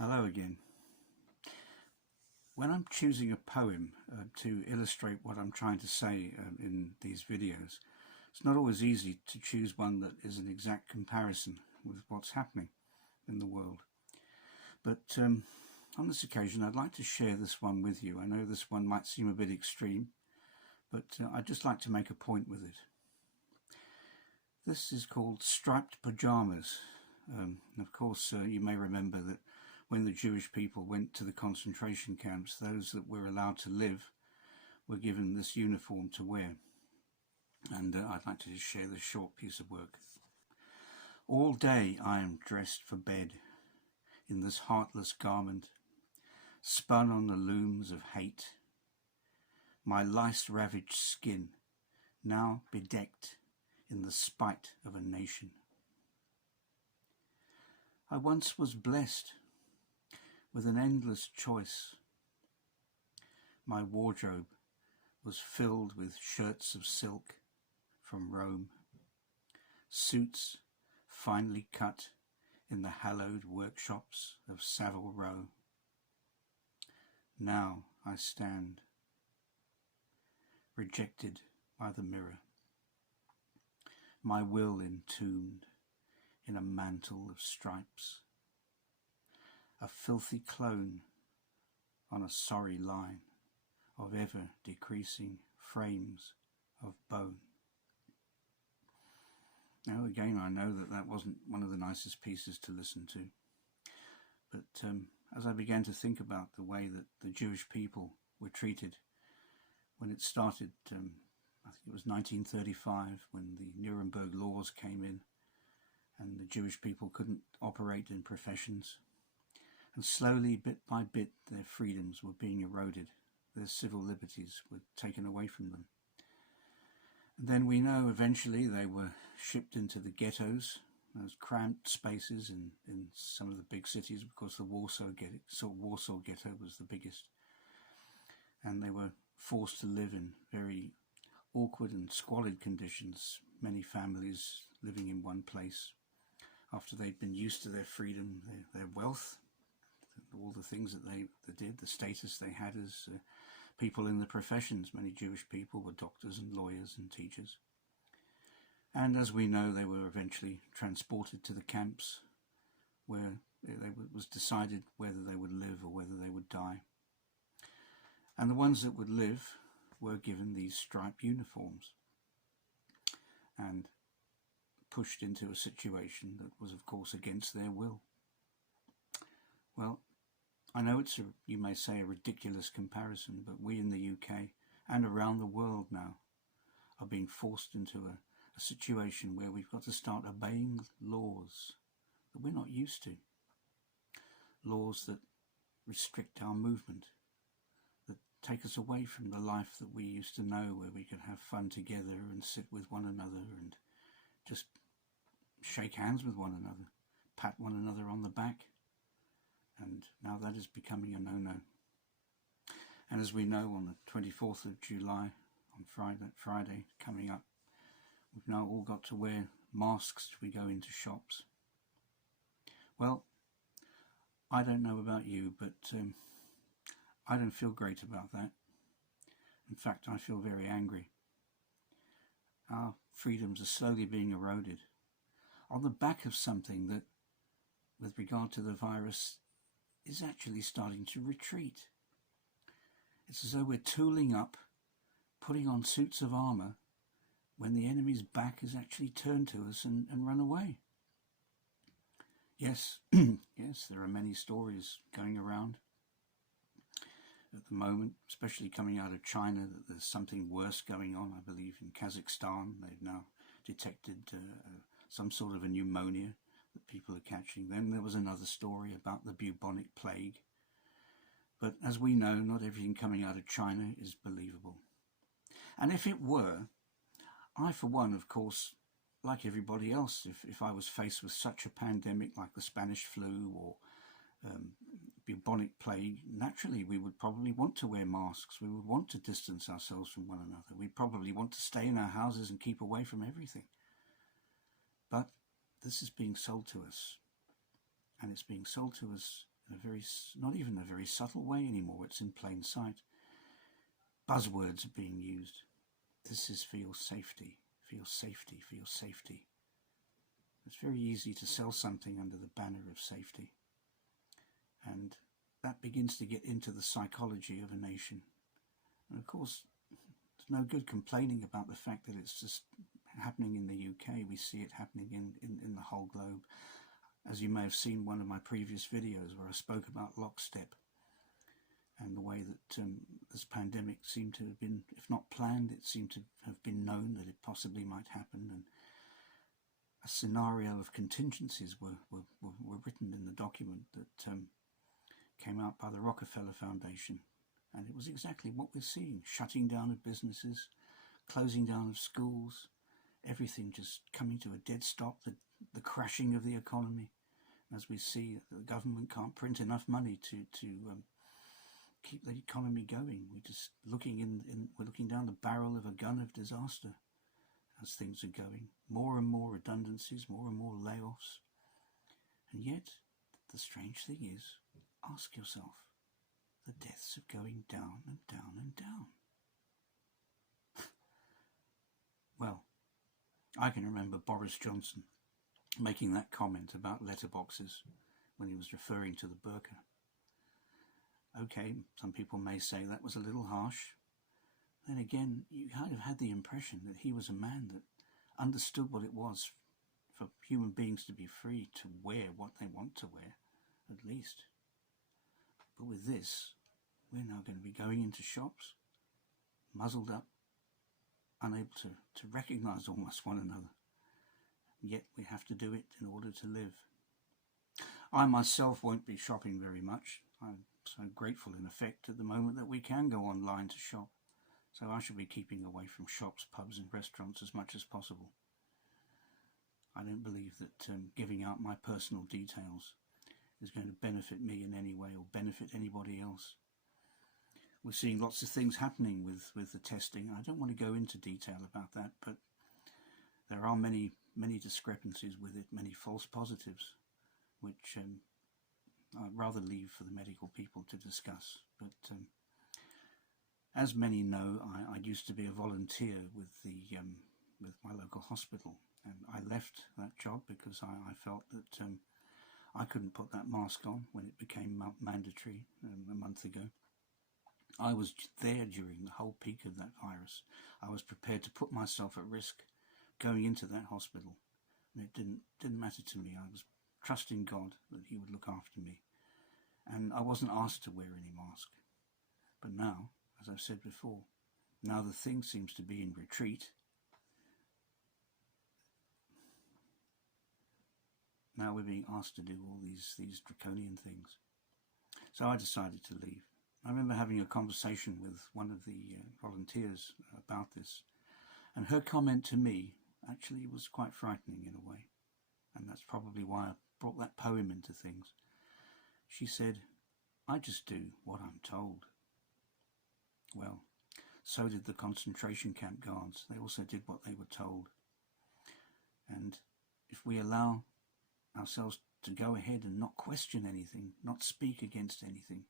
Hello again. When I'm choosing a poem to illustrate what I'm trying to say in these videos, it's not always easy to choose one that is an exact comparison with what's happening in the world. But on this occasion, I'd like to share this one with you. I know this one might seem a bit extreme, but I'd just like to make a point with it. This is called Striped Pyjamas. Of course, you may remember that when the Jewish people went to the concentration camps, those that were allowed to live were given this uniform to wear. And I'd like to just share this short piece of work. All day I am dressed for bed in this heartless garment, spun on the looms of hate. My lice-ravaged skin now bedecked in the spite of a nation. I once was blessed with an endless choice. My wardrobe was filled with shirts of silk from Rome, suits finely cut in the hallowed workshops of Savile Row. Now I stand, rejected by the mirror, my will entombed in a mantle of stripes, a filthy clone on a sorry line of ever-decreasing frames of bone. Now again, I know that that wasn't one of the nicest pieces to listen to, but as I began to think about the way that the Jewish people were treated when it started, I think it was 1935 when the Nuremberg laws came in and the Jewish people couldn't operate in professions. And slowly, bit by bit, their freedoms were being eroded. Their civil liberties were taken away from them. And then we know eventually they were shipped into the ghettos, those cramped spaces in some of the big cities, because the Warsaw Ghetto was the biggest. And they were forced to live in very awkward and squalid conditions, many families living in one place after they'd been used to their freedom, their wealth, all the things that they did, the status they had as people in the professions. Many Jewish people were doctors and lawyers and teachers. And as we know, they were eventually transported to the camps where it was decided whether they would live or whether they would die. And the ones that would live were given these striped uniforms and pushed into a situation that was, of course, against their will. Well, I know it's, you may say, a ridiculous comparison, but we in the UK and around the world now are being forced into a situation where we've got to start obeying laws that we're not used to. Laws that restrict our movement, that take us away from the life that we used to know, where we could have fun together and sit with one another and just shake hands with one another, pat one another on the back. And now that is becoming a no-no. And as we know, on the 24th of July, on Friday coming up, we've now all got to wear masks as we go into shops. Well, I don't know about you, but I don't feel great about that. In fact, I feel very angry. Our freedoms are slowly being eroded on the back of something that, with regard to the virus, is actually starting to retreat. It's as though we're tooling up, putting on suits of armour, when the enemy's back is actually turned to us and run away. Yes, yes, there are many stories going around at the moment, especially coming out of China, that there's something worse going on. I believe in Kazakhstan they've now detected some sort of a pneumonia that people are catching. Then there was another story about the bubonic plague. But as we know, not everything coming out of China is believable. And if it were, I for one, of course, like everybody else, if I was faced with such a pandemic like the Spanish flu or bubonic plague, naturally we would probably want to wear masks. We would want to distance ourselves from one another. We'd probably want to stay in our houses and keep away from everything. But this is being sold to us, and it's being sold to us not even a very subtle way anymore. It's in plain sight. Buzzwords are being used. This is for your safety, for your safety, for your safety. It's very easy to sell something under the banner of safety. And that begins to get into the psychology of a nation. And of course, it's no good complaining about the fact that it's just happening in the UK. We see it happening in the whole globe. As you may have seen one of my previous videos where I spoke about Lockstep and the way that this pandemic seemed to have been, if not planned, it seemed to have been known that it possibly might happen, and a scenario of contingencies were written in the document that came out by the Rockefeller Foundation. And it was exactly what we're seeing: shutting down of businesses, closing down of schools, everything just coming to a dead stop, the crashing of the economy. As we see, the government can't print enough money to keep the economy going. We're just we're looking down the barrel of a gun of disaster as things are going. More and more redundancies, more and more layoffs. And yet, the strange thing is, ask yourself, the deaths are going down and down and down. Well, I can remember Boris Johnson making that comment about letterboxes when he was referring to the burqa. Okay, some people may say that was a little harsh. Then again, you kind of had the impression that he was a man that understood what it was for human beings to be free to wear what they want to wear, at least. But with this, we're now going to be going into shops, muzzled up, unable to recognise almost one another. Yet we have to do it in order to live. I myself won't be shopping very much. I'm so grateful in effect at the moment that we can go online to shop. So I shall be keeping away from shops, pubs and restaurants as much as possible. I don't believe that giving out my personal details is going to benefit me in any way or benefit anybody else. We're seeing lots of things happening with the testing. I don't want to go into detail about that, but there are many discrepancies with it, many false positives, which I'd rather leave for the medical people to discuss. But as many know, I used to be a volunteer with my local hospital, and I left that job because I felt that I couldn't put that mask on when it became mandatory a month ago. I was there during the whole peak of that virus. I was prepared to put myself at risk going into that hospital, and it didn't matter to me. I was trusting God that he would look after me, and I wasn't asked to wear any mask. But now, as I've said before, now the thing seems to be in retreat. Now we're being asked to do all these draconian things. So I decided to leave. I remember having a conversation with one of the volunteers about this, and her comment to me actually was quite frightening in a way, and that's probably why I brought that poem into things. She said, "I just do what I'm told." Well, so did the concentration camp guards. They also did what they were told. And if we allow ourselves to go ahead and not question anything, not speak against anything,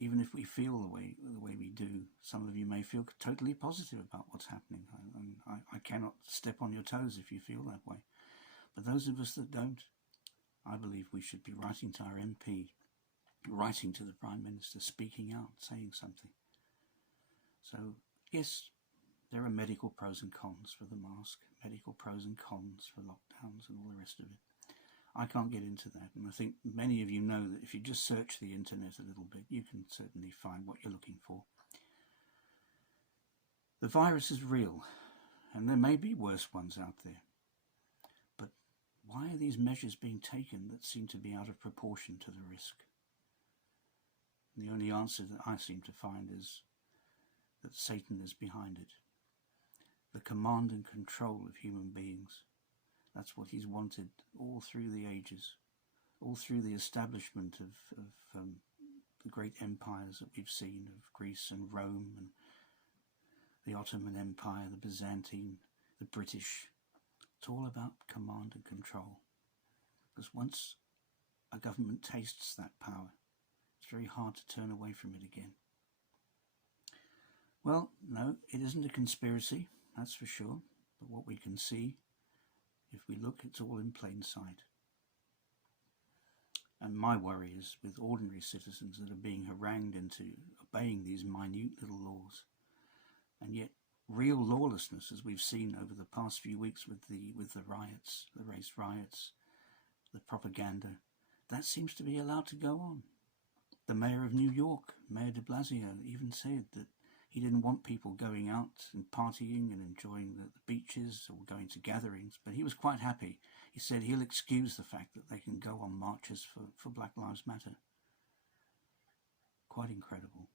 even if we feel the way we do, some of you may feel totally positive about what's happening. I cannot step on your toes if you feel that way. But those of us that don't, I believe we should be writing to our MP, writing to the Prime Minister, speaking out, saying something. So, yes, there are medical pros and cons for the mask, medical pros and cons for lockdowns and all the rest of it. I can't get into that, and I think many of you know that if you just search the internet a little bit, you can certainly find what you're looking for. The virus is real, and there may be worse ones out there. But why are these measures being taken that seem to be out of proportion to the risk? The only answer that I seem to find is that Satan is behind it. The command and control of human beings. That's what he's wanted all through the ages, all through the establishment of the great empires that we've seen, of Greece and Rome and the Ottoman Empire, the Byzantine, the British. It's all about command and control. Because once a government tastes that power, it's very hard to turn away from it again. Well, no, it isn't a conspiracy, that's for sure. But what we can see, if we look, it's all in plain sight. And my worry is with ordinary citizens that are being harangued into obeying these minute little laws. And yet real lawlessness, as we've seen over the past few weeks with the riots, the race riots, the propaganda, that seems to be allowed to go on. The mayor of New York, Mayor de Blasio, even said that he didn't want people going out and partying and enjoying the beaches or going to gatherings, but he was quite happy. He said he'll excuse the fact that they can go on marches for Black Lives Matter. Quite incredible.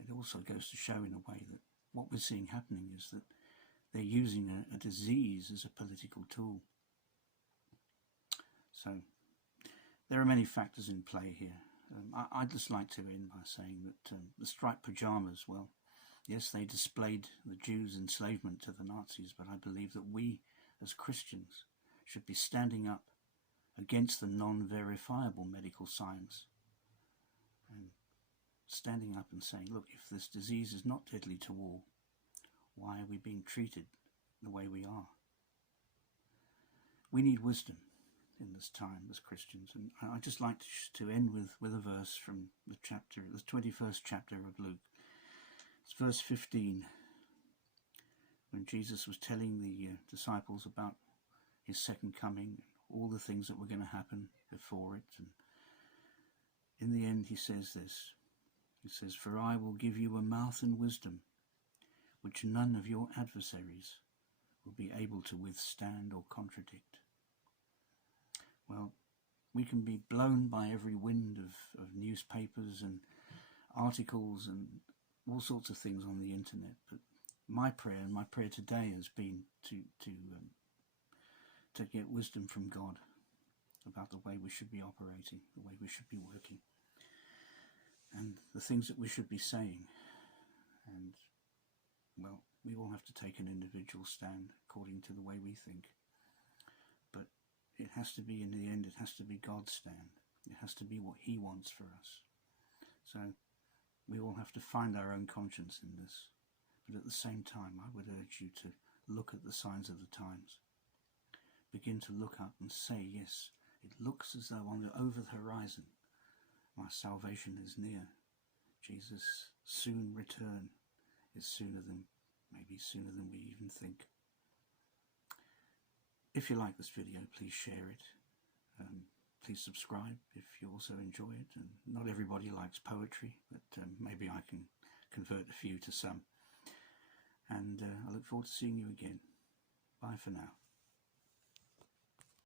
It also goes to show in a way that what we're seeing happening is that they're using a disease as a political tool. So there are many factors in play here. I'd just like to end by saying that the striped pyjamas, well, yes, they displayed the Jews' enslavement to the Nazis, but I believe that we as Christians should be standing up against the non-verifiable medical science and standing up and saying, look, if this disease is not deadly to all, why are we being treated the way we are? We need wisdom in this time as Christians, and I'd just like to end with a verse from the 21st chapter of Luke. It's verse 15, when Jesus was telling the disciples about his second coming, all the things that were going to happen before it, and in the end he says this. He says, "For I will give you a mouth and wisdom, which none of your adversaries will be able to withstand or contradict." Well, we can be blown by every wind of newspapers and articles and all sorts of things on the internet, but my prayer today has been to get wisdom from God about the way we should be operating, the way we should be working, and the things that we should be saying. And, well, we all have to take an individual stand according to the way we think. But it has to be, in the end, it has to be God's stand. It has to be what he wants for us. So we all have to find our own conscience in this. But at the same time, I would urge you to look at the signs of the times. Begin to look up and say, yes, it looks as though over the horizon, my salvation is near. Jesus' soon return is maybe sooner than we even think. If you like this video, please share it. Please subscribe if you also enjoy it. And not everybody likes poetry, but maybe I can convert a few to some. And I look forward to seeing you again. Bye for now.